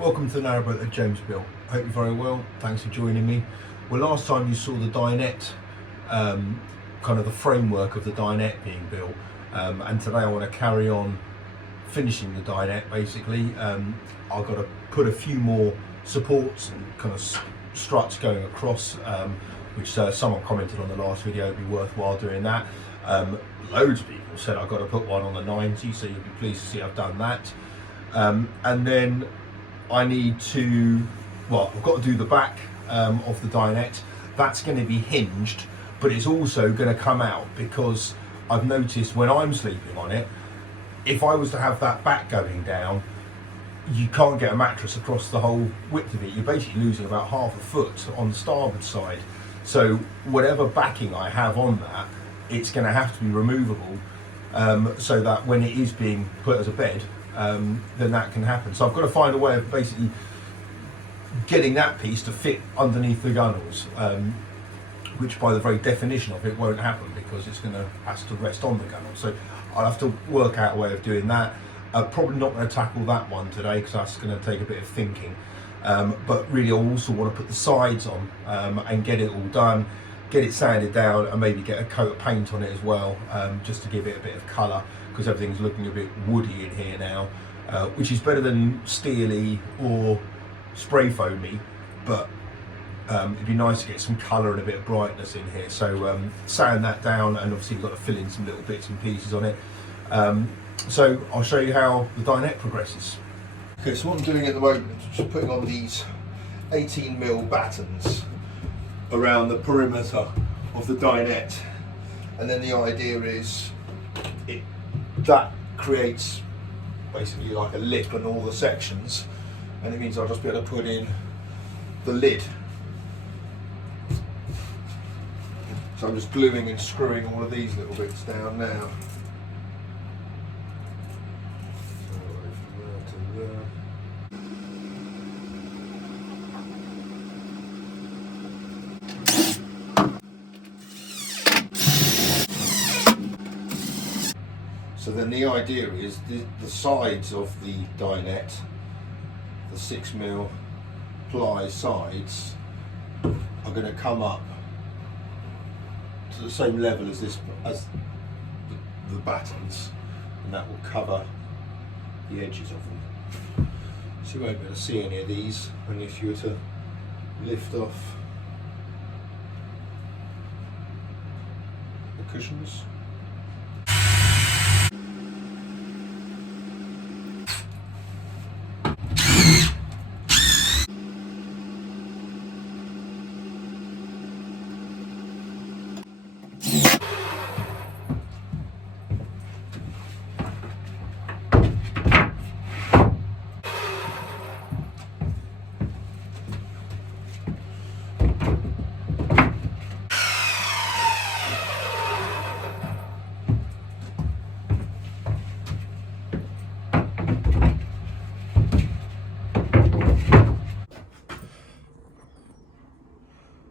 Welcome to the Narrowboat that James built. Hope you're very well. Thanks for joining me. Well, last time you saw the Dinette, kind of the framework of the Dinette being built, and today I want to carry on finishing the Dinette. Basically, I've got to put a few more supports and kind of struts going across, which someone commented on the last video. It'd be worthwhile doing that. Loads of people said I've got to put one on the 90, so you'll be pleased to see I've done that. And then I need to, well, I've got to do the back of the Dinette. That's going to be hinged, but it's also going to come out because I've noticed when I'm sleeping on it, if I was to have that back going down, you can't get a mattress across the whole width of it. You're basically losing about half a foot on the starboard side. So whatever backing I have on that, it's going to have to be removable, so that when it is being put as a bed, then that can happen. So I've got to find a way of basically getting that piece to fit underneath the gunnels, which by the very definition of it won't happen because it's has to rest on the gunnel. So I'll have to work out a way of doing that. Probably not going to tackle that one today because that's going to take a bit of thinking. But really I also want to put the sides on and get it all done, get it sanded down, and maybe get a coat of paint on it as well, just to give it a bit of colour, because everything's looking a bit woody in here now, which is better than steely or spray foamy, but it'd be nice to get some colour and a bit of brightness in here. So sand that down, and obviously we've got to fill in some little bits and pieces on it. So I'll show you how the Dinette progresses. Okay, so what I'm doing at the moment is just putting on these 18mm battens around the perimeter of the Dinette, and then the idea is that creates basically like a lip on all the sections, and it means I'll just be able to put in the lid. So I'm just gluing and screwing all of these little bits down now. So then the idea is the sides of the Dinette, the 6mm ply sides, are going to come up to the same level as the battens, and that will cover the edges of them. So you won't be able to see any of these when if you were to lift off the cushions.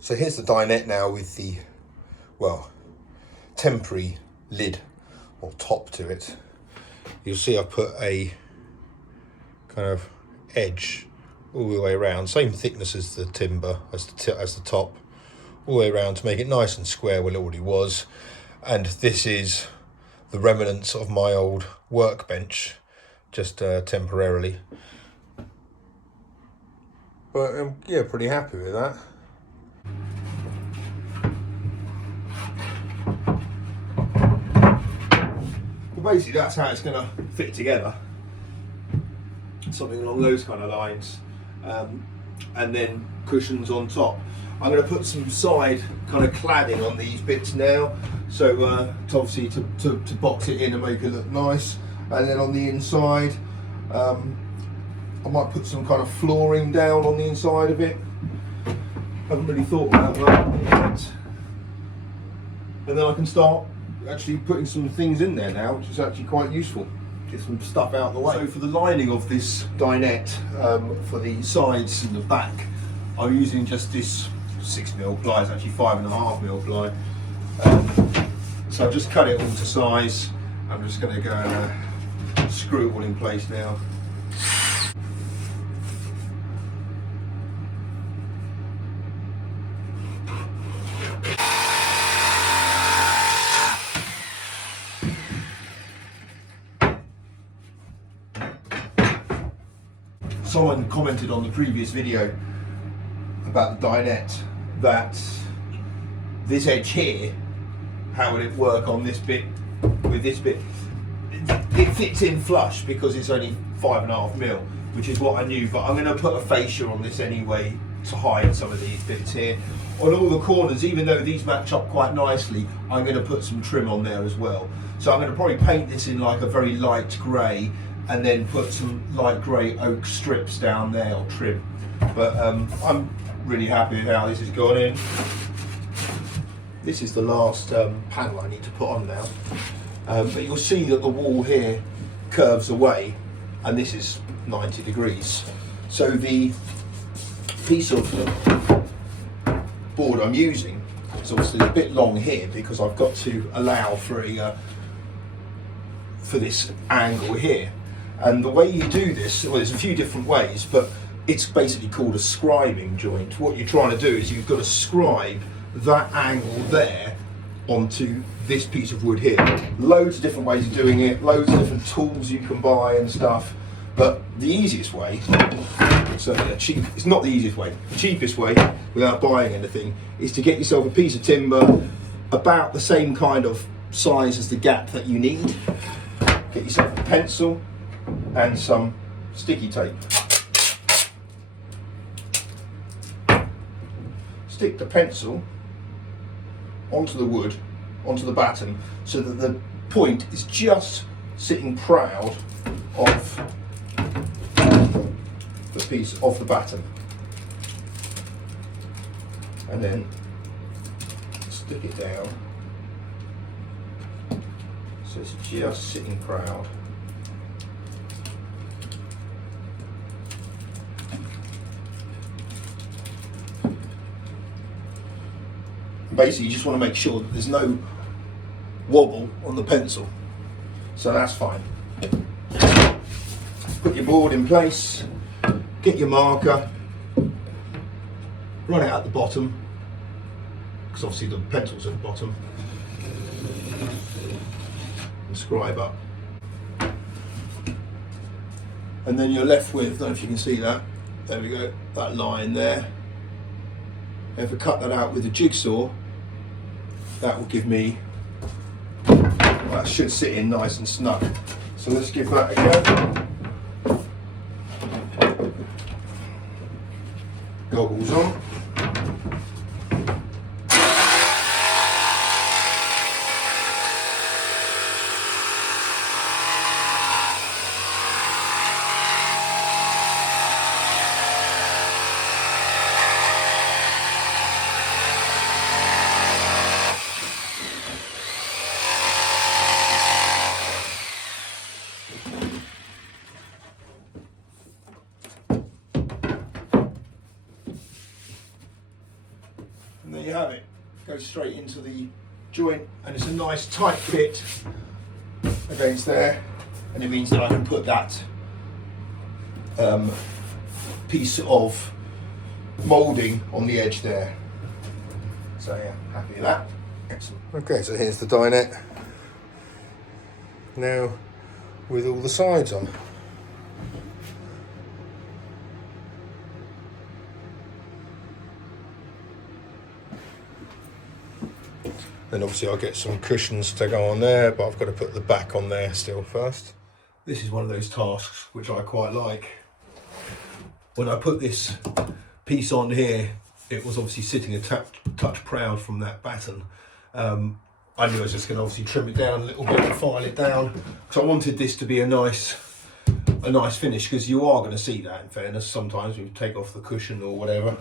So here's the Dinette now with the, well, temporary lid or top to it. You'll see I've put a kind of edge all the way around, same thickness as the timber, as the top, all the way around to make it nice and square where it already was. And this is the remnants of my old workbench, just temporarily. But yeah, pretty happy with that. Basically that's how it's going to fit together, something along those kind of lines, and then cushions on top. I'm going to put some side kind of cladding on these bits now, so to obviously to box it in and make it look nice. And then on the inside, I might put some kind of flooring down on the inside of it. Haven't really thought about that yet. And then I can start actually putting some things in there now, which is actually quite useful. Get some stuff out of the way. So for the lining of this Dinette, for the sides and the back, I'm using just this 6mm ply. It's actually 5.5mm ply. So I've just cut it all to size. I'm just going to go and screw it all in place now. someone commented on the previous video about the dinette that this edge here, how would it work on this bit with this bit? It fits in flush because it's only 5.5mm, which is what I knew, but I'm going to put a fascia on this anyway to hide some of these bits here. On all the corners, even though these match up quite nicely, I'm going to put some trim on there as well. So I'm going to probably paint this in like a very light grey and then put some light grey oak strips down there or trim. But I'm really happy with how this has gone in. This is the last panel I need to put on now. But you'll see that the wall here curves away and this is 90 degrees. So the piece of board I'm using is obviously a bit long here because I've got to allow for this angle here. And the way you do this, well, there's a few different ways, but it's basically called a scribing joint. What you're trying to do is you've got to scribe that angle there onto this piece of wood here. Loads of different ways of doing it, loads of different tools you can buy and stuff, but the easiest way, certainly it's not the easiest way, the cheapest way without buying anything is to get yourself a piece of timber about the same kind of size as the gap that you need. Get yourself a pencil and some sticky tape. Stick the pencil onto the wood, onto the batten, so that the point is just sitting proud of the piece of the batten. And then stick it down so it's just sitting proud. Basically, you just want to make sure that there's no wobble on the pencil, so that's fine. Put your board in place, get your marker, run it at the bottom, because obviously the pencil's at the bottom, and scribe up. And then you're left with, I don't know if you can see that, there we go, that line there. If I cut that out with a jigsaw, that will give me, well, that should sit in nice and snug. So let's give that a go. Goggles on. And there you have it. Goes straight into the joint and it's a nice tight fit against there, and it means that I can put that piece of moulding on the edge there. So yeah, happy with that. Excellent. Okay, so here's the dinette now with all the sides on. Then obviously I'll get some cushions to go on there, but I've got to put the back on there still first. This is one of those tasks which I quite like. When I put this piece on here, it was obviously sitting a touch proud from that batten. I knew I was just going to obviously trim it down a little bit and file it down. So I wanted this to be a nice finish, because you are going to see that, in fairness, sometimes when you take off the cushion or whatever.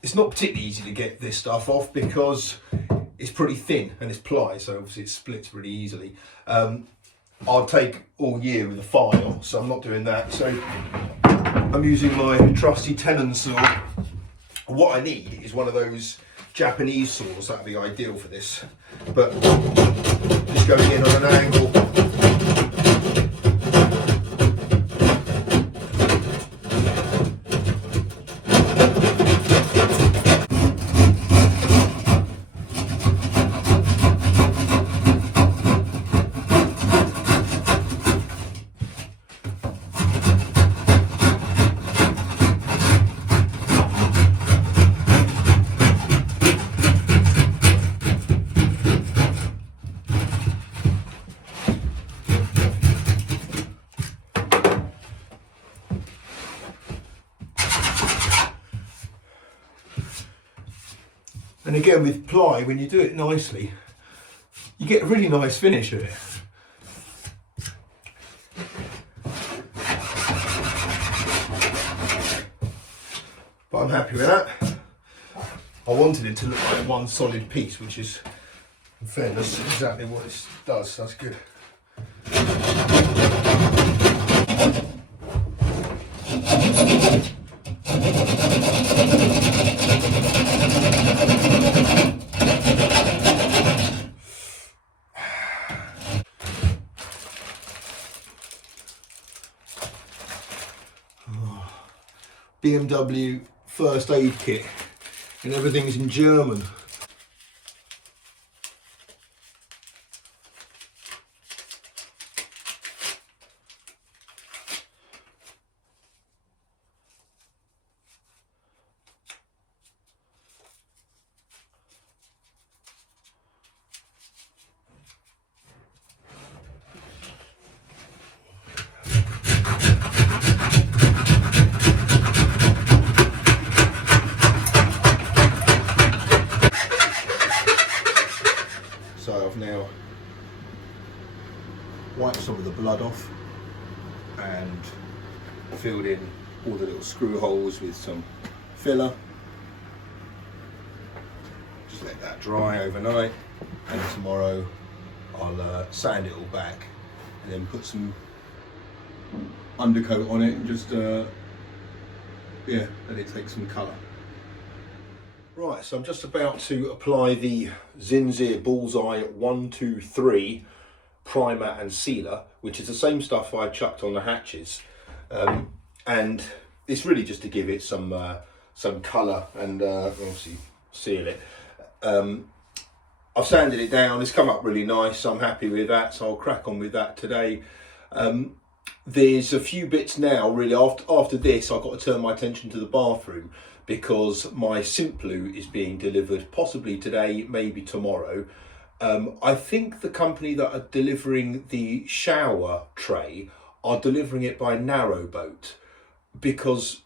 It's not particularly easy to get this stuff off because it's pretty thin and it's ply, so obviously it splits really easily. I'll take all year with a file, so I'm not doing that. So I'm using my trusty tenon saw. What I need is one of those Japanese saws. That'd be ideal for this, but just going in on an angle. And again, with ply, when you do it nicely, you get a really nice finish of it. But I'm happy with that. I wanted it to look like one solid piece, which is, in fairness, exactly what it does. So that's good. BMW first aid kit, and everything's in German. So I've now wiped some of the blood off and filled in all the little screw holes with some filler. Just let that dry overnight, and tomorrow I'll sand it all back and then put some undercoat on it and just yeah, let it take some colour. Right, so I'm just about to apply the Zinzir Bullseye 123 primer and sealer, which is the same stuff I chucked on the hatches, and it's really just to give it some colour and obviously seal it. I've sanded it down, it's come up really nice, so I'm happy with that, so I'll crack on with that today. There's a few bits now, really, after this I've got to turn my attention to the bathroom, because my Simplu is being delivered possibly today, maybe tomorrow. I think the company that are delivering the shower tray are delivering it by Narrowboat, because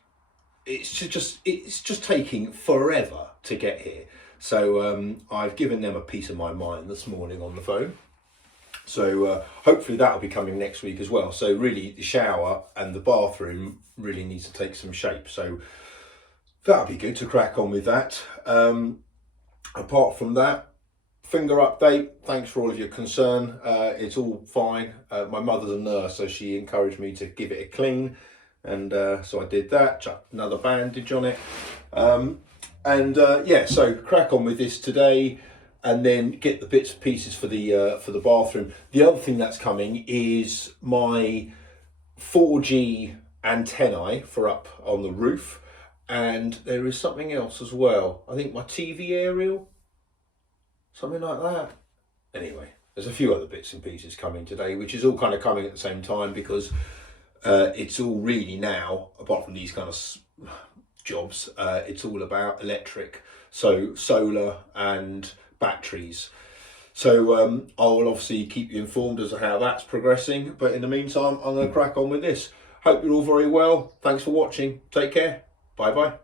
it's just taking forever to get here. So I've given them a piece of my mind this morning on the phone. So hopefully that'll be coming next week as well. So really the shower and the bathroom really needs to take some shape. So that'll be good to crack on with that. Apart from that, finger update, thanks for all of your concern. It's all fine. My mother's a nurse, so she encouraged me to give it a clean, and so I did that, chucked another bandage on it. Yeah, so crack on with this today, and then get the bits and pieces for the bathroom. The other thing that's coming is my 4G antennae for up on the roof, and there is something else as well. I think my TV aerial, something like that. Anyway, there's a few other bits and pieces coming today, which is all kind of coming at the same time, because it's all really now, apart from these kind of jobs, it's all about electric, so solar and batteries. So I'll obviously keep you informed as to how that's progressing, but in the meantime I'm going to crack on with this. Hope you're all very well. Thanks for watching. Take care. Bye bye.